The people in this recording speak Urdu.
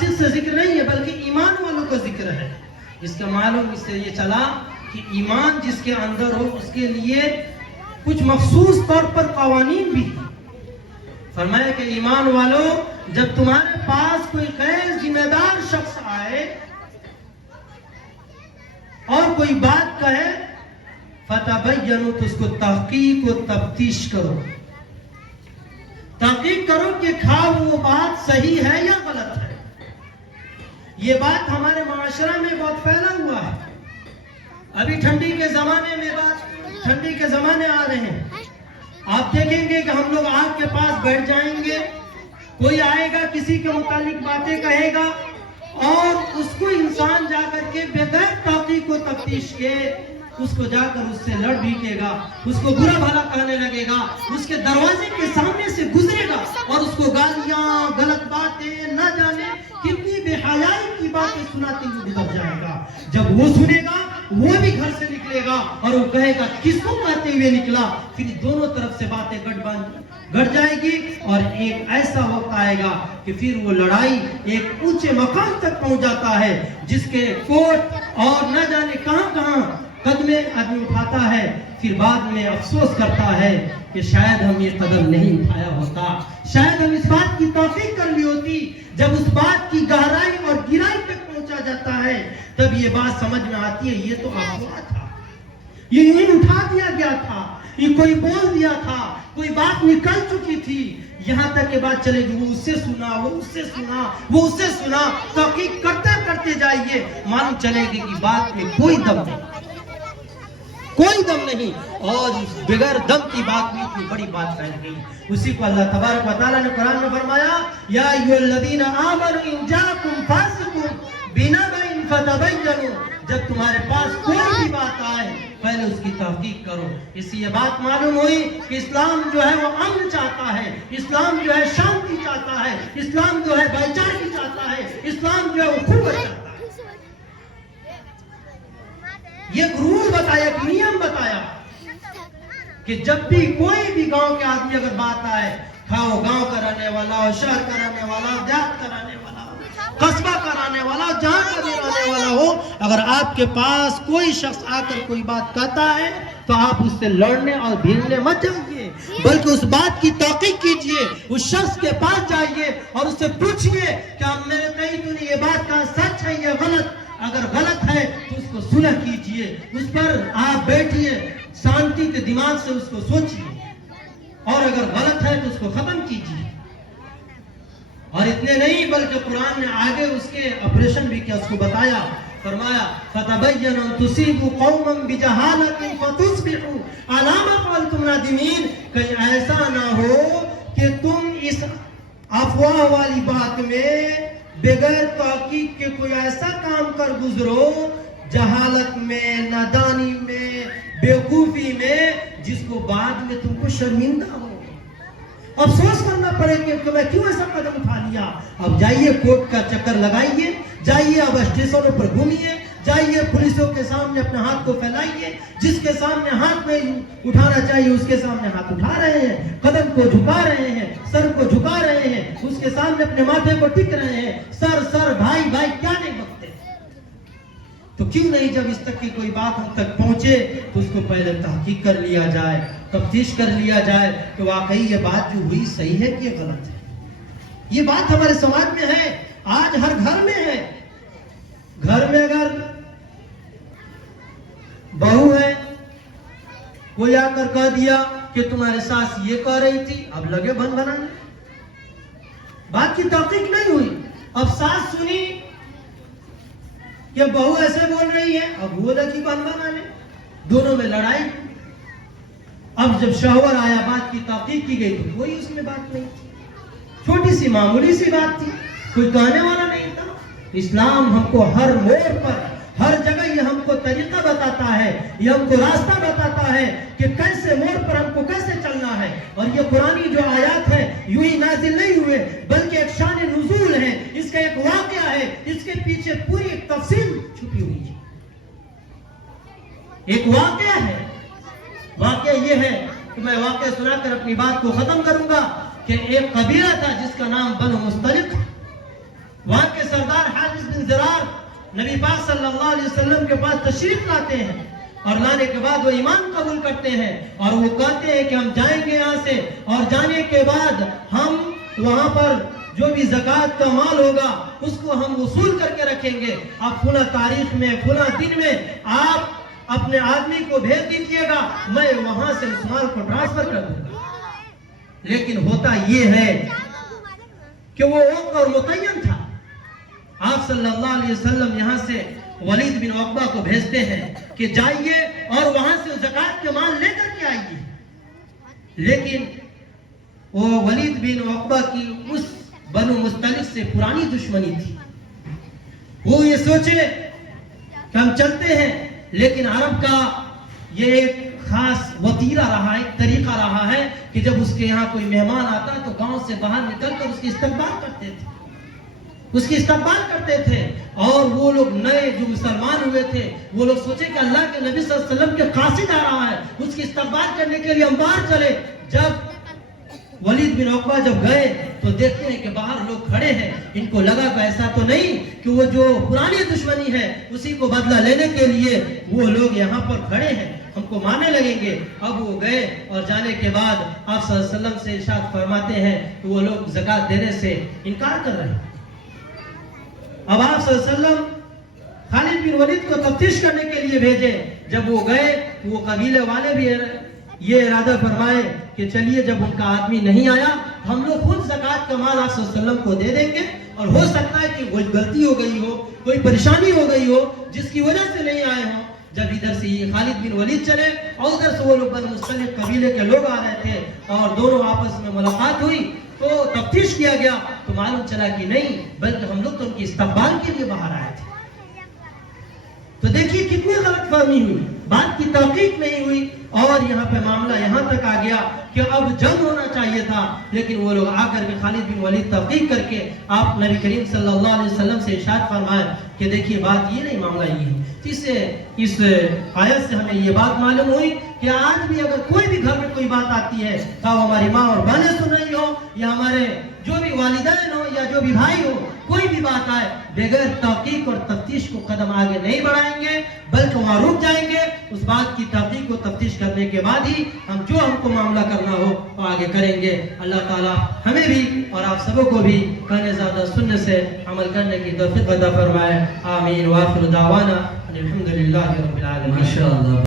فاسق سے ذکر نہیں ہے بلکہ ایمان والوں کا ذکر ہے. اس کا معلوم اس سے یہ چلا کہ ایمان جس کے اندر ہو اس کے لیے کچھ مخصوص طور پر قوانین بھی ہیں. فرمایا کہ ایمان والوں جب تمہارے پاس کوئی غیر ذمہ دار شخص آئے اور کوئی بات کہے فتبینوا تو اس کو تحقیق و تفتیش کرو. تحقیق کرو کہ وہ بات صحیح ہے یا غلط ہے. یہ بات ہمارے معاشرہ میں بہت پھیلا ہوا ہے. ابھی ٹھنڈی کے زمانے آ رہے ہیں. آپ دیکھیں گے کہ ہم لوگ آگ کے پاس بیٹھ جائیں گے, کوئی آئے گا کسی کے متعلق باتیں کہے گا اور اس کو انسان جا کر کے بغیر تحقیق و تفتیش کے اس کو جا کر اس سے لڑ بھیٹے گا, اس کو برا بھلا کہنے لگے گا, اس کے دروازے کے سامنے سے گزرے گا اور اس کو گالیاں, غلط باتیں, نہ جانے کتنی بے حیائی کی باتیں سناتے ہوئے گزر جائے گا. جب وہ سنے گا وہ بھی گھر سے نکلے گا اور وہ کہے گا کس کو کہتے ہوئے نکلا. پھر دونوں طرف سے باتیں گڑ جائے گی اور ایک ایسا وقت آئے گا کہ پھر وہ لڑائی ایک اونچے مقام تک پہنچ جاتا ہے جس کے کوٹ اور نہ جانے کہاں قدمے آدمی اٹھاتا ہے. پھر بعد میں افسوس کرتا ہے کہ شاید ہم یہ قدم نہیں اٹھایا ہوتا, شاید ہم اس بات کی توفیق کر لی ہوتی. جب اس بات کی گہرائی اور گہرائی تک پہنچا جاتا ہے تب یہ بات سمجھ میں آتی ہے یہ تو افواہ تھا, یہ یوں ہی اٹھا دیا گیا تھا, یہ کوئی بول دیا تھا, کوئی بات نکل چکی تھی. یہاں تک یہ بات چلے گی وہ اس سے سنا, وہ اس سے سنا, وہ اس سے سنا, تحقیق کرتے جائیے, معلوم چلے گی کہ بات میں کوئی دم نہیں اور بغیر دم کی بات بھی اتنی بڑی بات پھیل گئی. اسی کو اللہ تبارک و تعالیٰ نے قرآن میں فرمایا یا ایھا الذین آمنوا ان جاءکم فاسق بنبأ فتبینوا. جب تمہارے پاس کوئی بھی بات آئے پہلے اس کی تحقیق کرو. اس سے یہ بات معلوم ہوئی کہ اسلام جو ہے وہ امن چاہتا ہے, اسلام جو ہے شانتی چاہتا ہے, اسلام جو ہے بھائی چارگی چاہتا ہے, اسلام جو ہے وہ اخوت چاہتا ہے. یہ رول بتایا, ایک نیم بتایا کہ جب بھی کوئی بھی گاؤں کے آدمی اگر بات آئے, کھاؤ گاؤں کا رہنے والا ہو, شہر کا رہنے والا ہو, دیہات کا رہنے والا ہو, قصبہ کا رہنے والا ہو, جہاں کا بھی رہنے والا ہو, اگر آپ کے پاس کوئی شخص آ کر کوئی بات کہتا ہے تو آپ اس سے لڑنے اور بھیڑنے مت جائیے, بلکہ اس بات کی تحقیق کیجئے, اس شخص کے پاس جائیے اور اس سے پوچھئے کہ میرے کہیں تو نے یہ بات کہا سچ ہے یا غلط. اگر غلط ہے تو اس کو صلح کیجئے, اس پر آپ بیٹھئے, شانتی کے دماغ سے اس کو سوچئے, اور اگر غلط ہے تو اس کو ختم کیجئے. اور اتنے نہیں بلکہ قرآن نے آگے اس کے آپریشن بھی کیا, اس کو بتایا, فرمایا فَتَبَيَّنُوا أَن تُصِيبُوا قَوْمًا بِجَهَالَةٍ فَتُصْبِحُوا عَلَىٰ مَا فَعَلْتُمْ نَادِمِينَ. کہیں ایسا نہ ہو کہ تم اس افواہ والی بات میں بغیر تحقیق کے کوئی ایسا کام کر گزرو جہالت میں, نادانی میں, بیوقوفی میں, جس کو بعد میں تم کو شرمندہ ہو, افسوس کرنا پڑے کہ میں کیوں ایسا قدم اٹھا لیا. اب جائیے کورٹ کا چکر لگائیے, جائیے اب اسٹیشنوں پر گھومیے, جائیے پولیسوں کے سامنے اپنے ہاتھ کو پھیلائیے, جس کے سامنے ہاتھ نہیں اٹھانا چاہیے اس کے سامنے ہاتھ اٹھا رہے ہیں, قدم کو جھکا رہے ہیں, سر کو جھکا رہے ہیں, اس کے سامنے اپنے ماتھے کو ٹک رہے ہیں, سر بھائی کیا نہیں بکتے. تو کیوں نہیں جب اس تک کی کوئی بات ہم تک پہنچے تو اس کو پہلے تحقیق کر لیا جائے, تفتیش کر لیا جائے کہ واقعی یہ بات جو ہوئی صحیح ہے کہ غلط ہے. یہ بات ہمارے سماج میں ہے, آج ہر گھر میں ہے. گھر میں اگر بہو ہے, کوئی آ کر کہہ دیا کہ تمہارے ساس یہ کہہ رہی تھی, اب لگے بن بنانے, بات کی تحقیق نہیں ہوئی. اب ساس سنی کہ بہو ایسے بول رہی ہے, اب وہ لگی بن بنانے, دونوں میں لڑائی. اب جب شوہر آیا بات کی تحقیق کی گئی تو کوئی اس میں بات نہیں تھی, چھوٹی سی معمولی سی بات تھی, کوئی کہنے والا نہیں تھا. اسلام ہم کو ہر موڑ پر, ہر جگہ یہ ہم کو طریقہ بتاتا ہے, یہ ہم کو راستہ بتاتا ہے کہ کیسے موڑ پر ہم کو کیسے چلنا ہے. اور یہ قرآنی جو آیات ہیں یوں ہی نازل نہیں ہوئے بلکہ ایک شان نزول ہے, اس کا ایک واقعہ ہے, اس کے پیچھے پوری ایک تفصیل چھپی ہوئی ہے. ایک واقعہ ہے. واقعہ یہ ہے کہ میں واقعہ سنا کر اپنی بات کو ختم کروں گا کہ ایک قبیلہ تھا جس کا نام بنو مستلق. وہاں کے سردار حارث بن زرار نبی پاک صلی اللہ علیہ وسلم کے پاس تشریف لاتے ہیں اور لانے کے بعد وہ ایمان قبول کرتے ہیں اور وہ کہتے ہیں کہ ہم جائیں گے یہاں سے اور جانے کے بعد ہم وہاں پر جو بھی زکوٰۃ کا مال ہوگا اس کو ہم وصول کر کے رکھیں گے. اب فلاں تاریخ میں فلاں دن میں آپ اپنے آدمی کو بھیج دیجیے گا, میں وہاں سے اس مال کو ٹرانسفر کر دوں گا. لیکن ہوتا یہ ہے کہ وہ وقت اور متعین تھا. آپ صلی اللہ علیہ وسلم یہاں سے ولید بن عقبہ کو بھیجتے ہیں کہ جائیے اور وہاں سے زکوٰۃ کے مال لے کر کے آئیے. لیکن وہ ولید بن عقبہ کی اس بنو مستلق سے پرانی دشمنی تھی. وہ یہ سوچے کہ ہم چلتے ہیں, لیکن عرب کا یہ ایک خاص وتیرہ رہا ہے, ایک طریقہ رہا ہے کہ جب اس کے یہاں کوئی مہمان آتا تو گاؤں سے باہر نکل کر اس کی استقبال کرتے تھے. اور وہ لوگ نئے جو مسلمان ہوئے تھے وہ لوگ سوچے کہ اللہ کے نبی صلی اللہ علیہ وسلم کے قاصد آ رہا ہے, اس کی استقبال کرنے کے لیے ہم باہر چلے. جب ولید بن عقبہ جب گئے تو دیکھتے ہیں کہ باہر لوگ کھڑے ہیں. ان کو لگا کہ ایسا تو نہیں کہ وہ جو پرانی دشمنی ہے اسی کو بدلہ لینے کے لیے وہ لوگ یہاں پر کھڑے ہیں, ہم کو مارنے لگیں گے. اب وہ گئے اور جانے کے بعد آپ صلی اللہ علیہ وسلم سے ارشاد فرماتے ہیں کہ وہ لوگ زکوٰۃ دینے سے انکار کر رہے ہیں. اب آپ صلی اللہ علیہ وسلم خالد بن ولید کو تفتیش کرنے کے لیے بھیجے. جب وہ گئے تو وہ قبیلے والے بھی یہ ارادہ فرمائے کہ چلیے جب ان کا آدمی نہیں آیا ہم لوگ خود زکوٰۃ کا مال آپ صلی اللہ علیہ وسلم کو دے دیں گے, اور ہو سکتا ہے کہ کوئی غلطی ہو گئی ہو, کوئی پریشانی ہو گئی ہو جس کی وجہ سے نہیں آئے ہوں. جب ادھر سے یہ خالد بن ولید چلے اور ادھر سے وہ لوگ بنو مستلق قبیلے کے لوگ آ رہے تھے اور دونوں آپس میں ملاقات ہوئی تو تفتیش کیا گیا تو معلوم چلا کہ نہیں بلکہ ہم لوگ تو ان کی استقبال کے لیے باہر آئے تھے. تو دیکھیے کتنی غلط فہمی ہوئی, بات کی تحقیق نہیں ہوئی اور یہاں پہ معاملہ یہاں تک آ گیا کہ اب جنگ ہونا چاہیے تھا. لیکن وہ لوگ آ کر کے خالد بن ولید تحقیق کر کے آپ نبی کریم صلی اللہ علیہ وسلم سے ارشاد فرمائے کہ دیکھیے بات یہ نہیں, معاملہ یہ ہے. اس آیت سے ہمیں یہ بات معلوم ہوئی کہ آج بھی اگر کوئی بھی گھر میں کوئی بات آتی ہے, چاہے ہماری ماں اور بہنیں سن رہی ہو یا ہمارے جو بھی والدین ہو یا جو بھی بھائی ہو, کوئی بھی بات آئے بغیر تحقیق اور تفتیش کو قدم آگے نہیں بڑھائیں گے بلکہ وہاں رک جائیں گے. اس بات کی تحقیق و تفتیش کرنے کے بعد ہی ہم کو معاملہ کرنا ہو وہ آگے کریں گے. اللہ تعالیٰ ہمیں بھی اور آپ سبوں کو بھی کہنے زیادہ سننے سے عمل کرنے کی توفیق عطا فرمائے. آمین. وآخر دعوانا الحمدللہ رب العالمین.